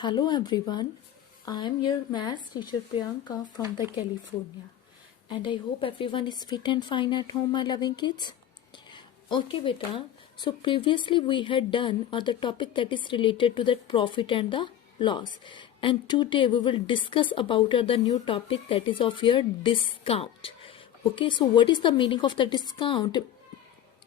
Hello everyone, I am your maths teacher Priyanka from the California, and I hope everyone is fit and fine at home, my loving kids. Okay beta, so previously we had done the topic that is related to the profit and the loss, and today we will discuss about the new topic that is of your discount. Okay, so what is the meaning of the discount?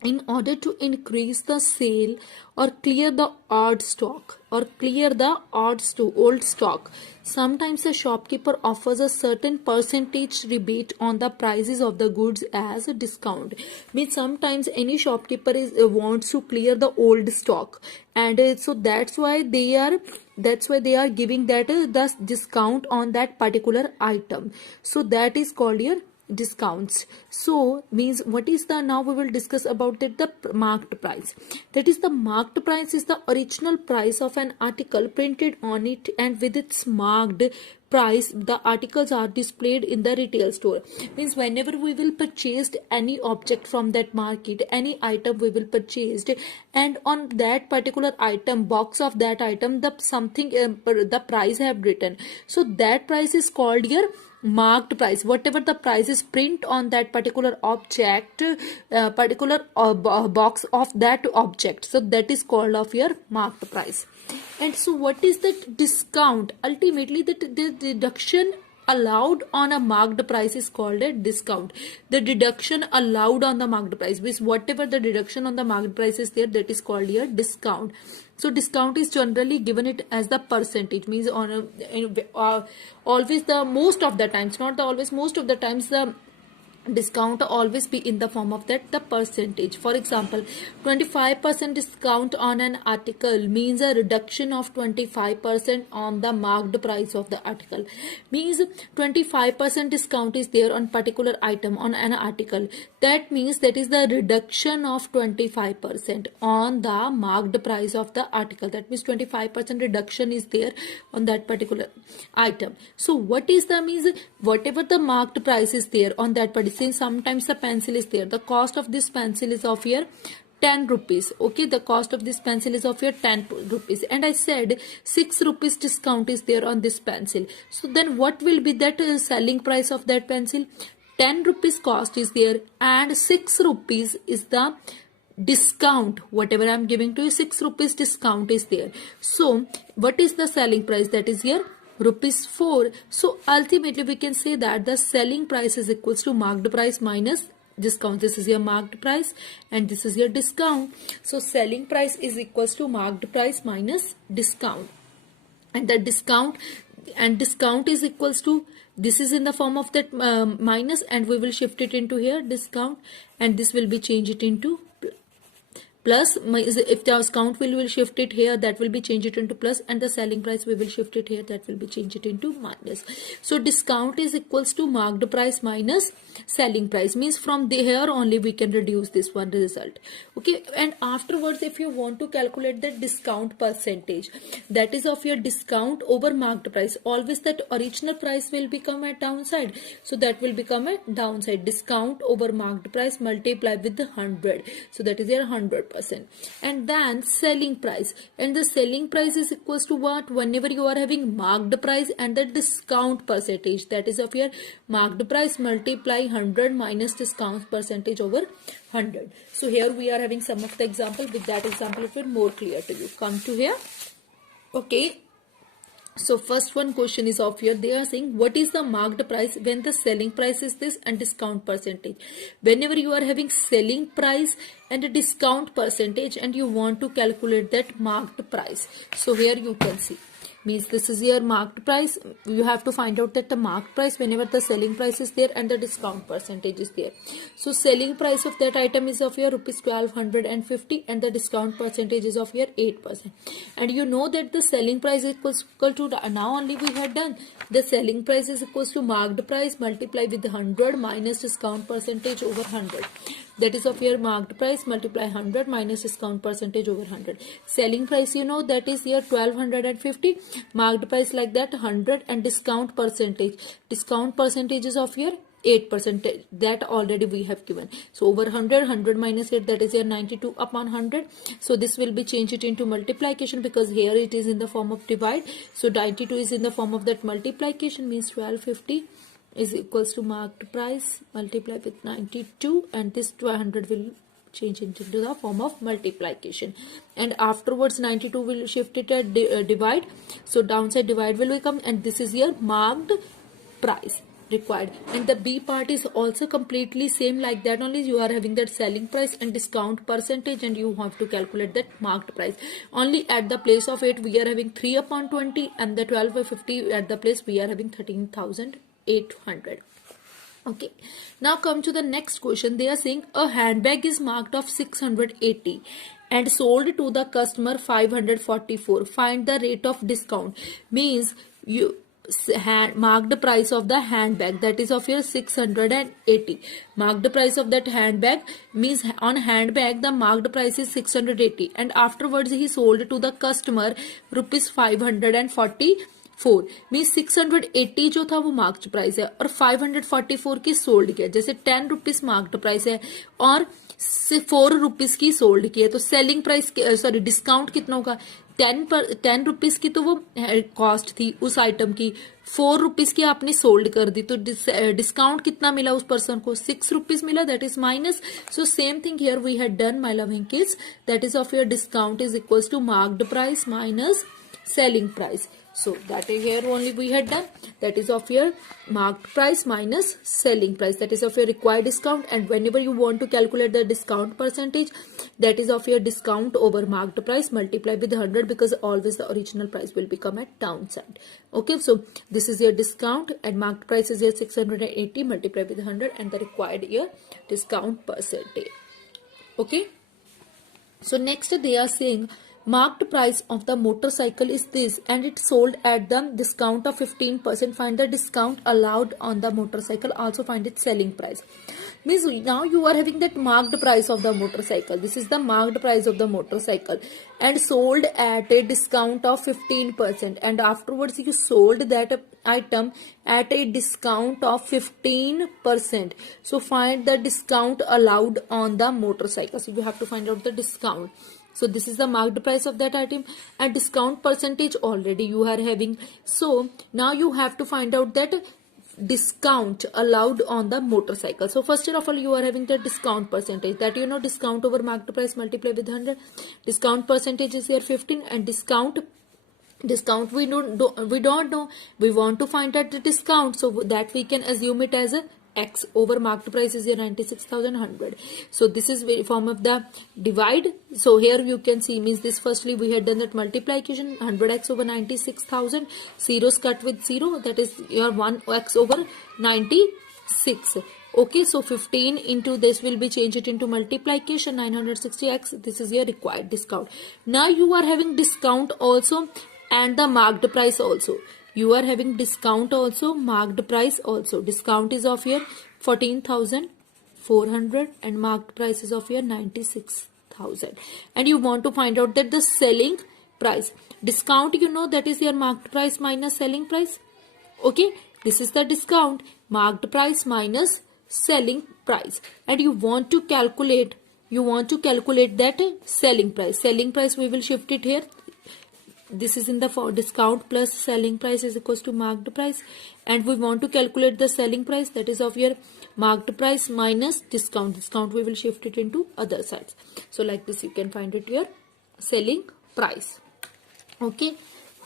In order to increase the sale or clear the odd stock or clear the odds to old stock, sometimes the shopkeeper offers a certain percentage rebate on the prices of the goods as a discount. Means sometimes any shopkeeper wants to clear the old stock, and so that's why they are giving that the discount on that particular item. So that is called your discounts. So means what is the, now we will discuss about the marked price. That is, the marked price is the original price of an article printed on it, and with its marked price the articles are displayed in the retail store. Means whenever we will purchase any object from that market, any item we will purchase, and on that particular item, box of that item, the something the price have written, so that price is called your marked price. Whatever the price is print on that particular object, particular box of that object, so that is called of your marked price. And so what is the discount? Ultimately the deduction allowed on a marked price is called a discount. The deduction allowed on the marked price means whatever the deduction on the marked price is there, that is called your discount. So discount is generally given it as the percentage, means on always, the most of the times, not the always, most of the times the discount always be in the form of that the percentage. For example, 25% discount on an article means a reduction of 25% on the marked price of the article. Means 25% discount is there on particular item on an article. That means that is the reduction of 25% on the marked price of the article. That means 25% reduction is there on that particular item. So what is the means? Whatever the marked price is there on that particular, since sometimes the pencil is there, the cost of this pencil is of your 10 rupees. Okay, the cost of this pencil is of your 10 rupees, and I said 6 rupees discount is there on this pencil. So then what will be that selling price of that pencil? 10 rupees cost is there, and 6 rupees is the discount. Whatever I am giving to you, 6 rupees discount is there. So what is the selling price? That is here rupees 4. So ultimately we can say that the selling price is equals to marked price minus discount. This is your marked price and this is your discount. So selling price is equals to marked price minus discount, and the discount is equals to, this is in the form of that minus, and we will shift it into here discount, and this will be changed into plus. If the discount will shift it here, that will be changed it into plus, and the selling price we will shift it here, that will be changed it into minus. So discount is equals to marked price minus selling price, means from here only we can reduce this one result. Okay, and afterwards if you want to calculate the discount percentage, that is of your discount over marked price, always that original price will become a downside, so that will become a downside. Discount over marked price multiplied with the 100, so that is your 100%. And then selling price, and the selling price is equals to what? Whenever you are having marked price and the discount percentage, that is of your marked price multiply 100 minus discount percentage over 100. So here we are having some of the example. With that example it will more clear to you. Come to here. Okay, so first one question is of here. They are saying what is the marked price when the selling price is this and discount percentage. Whenever you are having selling price and a discount percentage and you want to calculate that marked price, so here you can see, means this is your marked price. You have to find out that the marked price whenever the selling price is there and the discount percentage is there. So selling price of that item is of your rupees 1250 and the discount percentage is of your 8%. And you know that the selling price is equal to, now only we had done, the selling price is equals to marked price multiply with 100 minus discount percentage over 100. That is of your marked price multiply 100 minus discount percentage over 100. Selling price, you know, that is your 1250, marked price like that 100, and discount percentage is of your 8%, that already we have given. So over 100 minus 8, that is your 92 upon 100. So this will be changed it into multiplication, because here it is in the form of divide. So 92 is in the form of that multiplication, means 1250 is equals to marked price multiply with 92, and this 200 will change it into the form of multiplication, and afterwards 92 will shift it at divide. So downside divide will become, and this is your marked price required. And the B part is also completely same like that, only you are having that selling price and discount percentage, and you have to calculate that marked price. Only at the place of 8 we are having 3 upon 20, and the 12/50 at the place we are having 13,800. Okay, now come to the next question. They are saying a handbag is marked of 680 and sold to the customer 544. Find the rate of discount. Means you mark the price of the handbag, that is of your 680. Mark the price of that handbag means on handbag the marked price is 680, and afterwards he sold to the customer rupees 544. Means 680 जो था वो marked price है और 544 की sold किया. जैसे 10 rupees marked price है और 4 रुपीज की सोल्ड की है, तो सेलिंग प्राइस सॉरी डिस्काउंट कितना होगा? 10 रुपीज की तो वो कॉस्ट थी उस आइटम की, 4 रुपीज की आपने सोल्ड कर दी, तो डिस्काउंट कितना मिला उस पर्सन को? 6 रुपीज मिला, that is minus. So same thing here we had done my loving kids, that is of your discount is equals to marked price minus selling price. So that is here only we had done, that is of your marked price minus selling price, that is of your required discount. And whenever you want to calculate the discount percentage, that is of your discount over marked price multiply with 100, because always the original price will become at downside. Okay, so this is your discount and marked price is your 680 multiply with 100 and the required your discount percentage. Okay, so next they are saying marked price of the motorcycle is this and it's sold at the discount of 15%. Find the discount allowed on the motorcycle, also find its selling price. Means now you are having that marked price of the motorcycle, this is the marked price of the motorcycle, and sold at a discount of 15%, and afterwards you sold that item at a discount of 15%. So find the discount allowed on the motorcycle. So you have to find out the discount. So this is the marked price of that item, and discount percentage already you are having. So now you have to find out that discount allowed on the motorcycle. So first of all you are having the discount percentage, that you know discount over marked price multiply with 100. Discount percentage is here 15, and discount we don't know, we want to find out the discount, so that we can assume it as a x over marked price is your 96,100. So this is form of the divide. So here you can see, means this firstly we had done that multiplication, 100x over 96,000, zeros cut with 0, that is your 1x over 96. Okay, so 15 into this will be changed it into multiplication, 960x, this is your required discount. Now you are having discount also and the marked price also. You are having discount also, marked price also. Discount is of your 14,400 and marked price is of your 96,000. And you want to find out that the selling price. Discount, you know, that is your marked price minus selling price. Okay, this is the discount, marked price minus selling price. And you want to calculate that selling price. Selling price we will shift it here. This is in the discount plus selling price is equals to marked price, and we want to calculate the selling price, that is of your marked price minus discount. Discount we will shift it into other sides. So like this you can find it your selling price. Okay,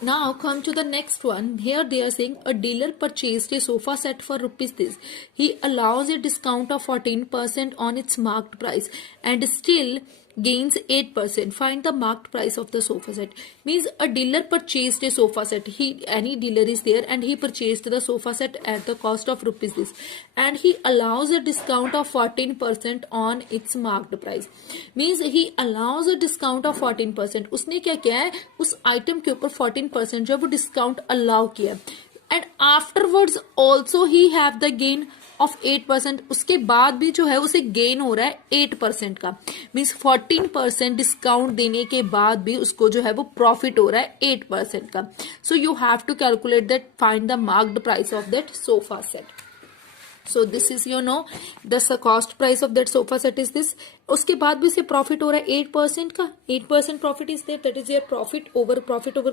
now come to the next one. Here they are saying a dealer purchased a sofa set for rupees this. He allows a discount of 14% on its marked price and still gains 8%. Find the marked price of the sofa set. Means a dealer purchased a sofa set. Any dealer is there and he purchased the sofa set at the cost of rupees this, and he allows a discount of 14% on its marked price. Means he allows a discount of 14%. उसने क्या किया है, उस item के ऊपर 14% जो वो discount allow किया, and afterwards also he have the gain of 8%. उसके बाद भी जो है उसे गेन हो रहा है 8% का. मीन्स 14% डिस्काउंट देने के बाद भी उसको जो है वो प्रॉफिट हो रहा है 8% का. So you have to calculate that, find the marked price of that sofa set. So this is the cost price of that sofa set is this. उसके बाद भी से प्रॉफिट हो रहा है 8% का. 8% profit is there, that is your profit over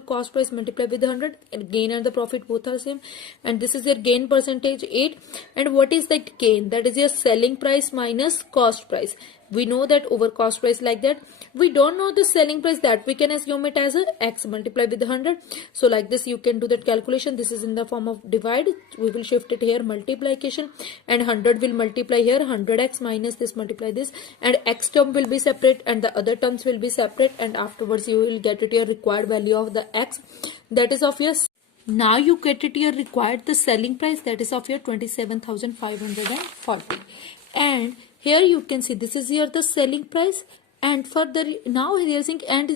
cost price multiply with 100. And gain and the profit both are same, and this is your gain percentage 8. And what is that gain? That is your selling price minus cost price. We know that over cost price like that. We don't know the selling price, that we can assume it as a x multiply with 100. So like this you can do that calculation. This is in the form of divide. We will shift it here multiplication, and 100 will multiply here 100x minus this multiply this, and x term will be separate and the other terms will be separate, and afterwards you will get it your required value of the x, that is of your. Now you get it your required the selling price, that is of your 27,540. And here you can see this is your the selling price, and further now they are saying and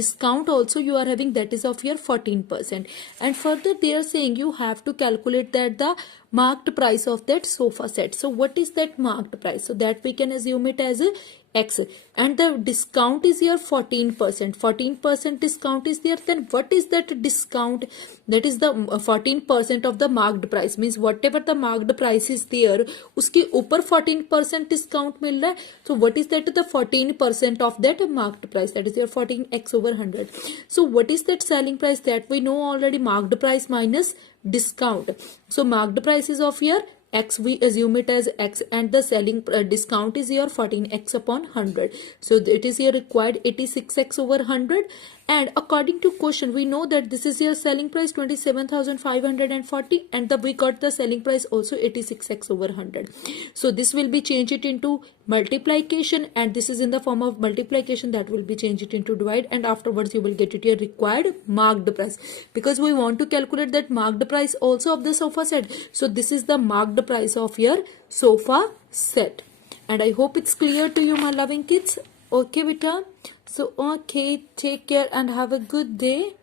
discount also you are having, that is of your 14%. And further they are saying you have to calculate that the marked price of that sofa set. So what is that marked price? So that we can assume it as a x, and the discount is your 14%. 14% discount is there. Then what is that discount? That is the 14% of the marked price, means whatever the marked price is there उसके ऊपर 14% discount मिल रहा है. So what is that? The 14% of that marked price, that is your 14x over 100. So what is that selling price? That we know already, marked price minus discount. So marked price is of your x, we assume it as x, and the selling discount is your 14x upon 100. So it is your required 86x over 100. And according to question we know that this is your selling price 27,540, and we got the selling price also 86x over 100. So this will be changed it into multiplication, and this is in the form of multiplication, that will be changed it into divide, and afterwards you will get it your required marked price, because we want to calculate that marked price also of the sofa set. So this is the marked price of your sofa set. And I hope it's clear to you, my loving kids. Okay beta, so okay, take care and have a good day.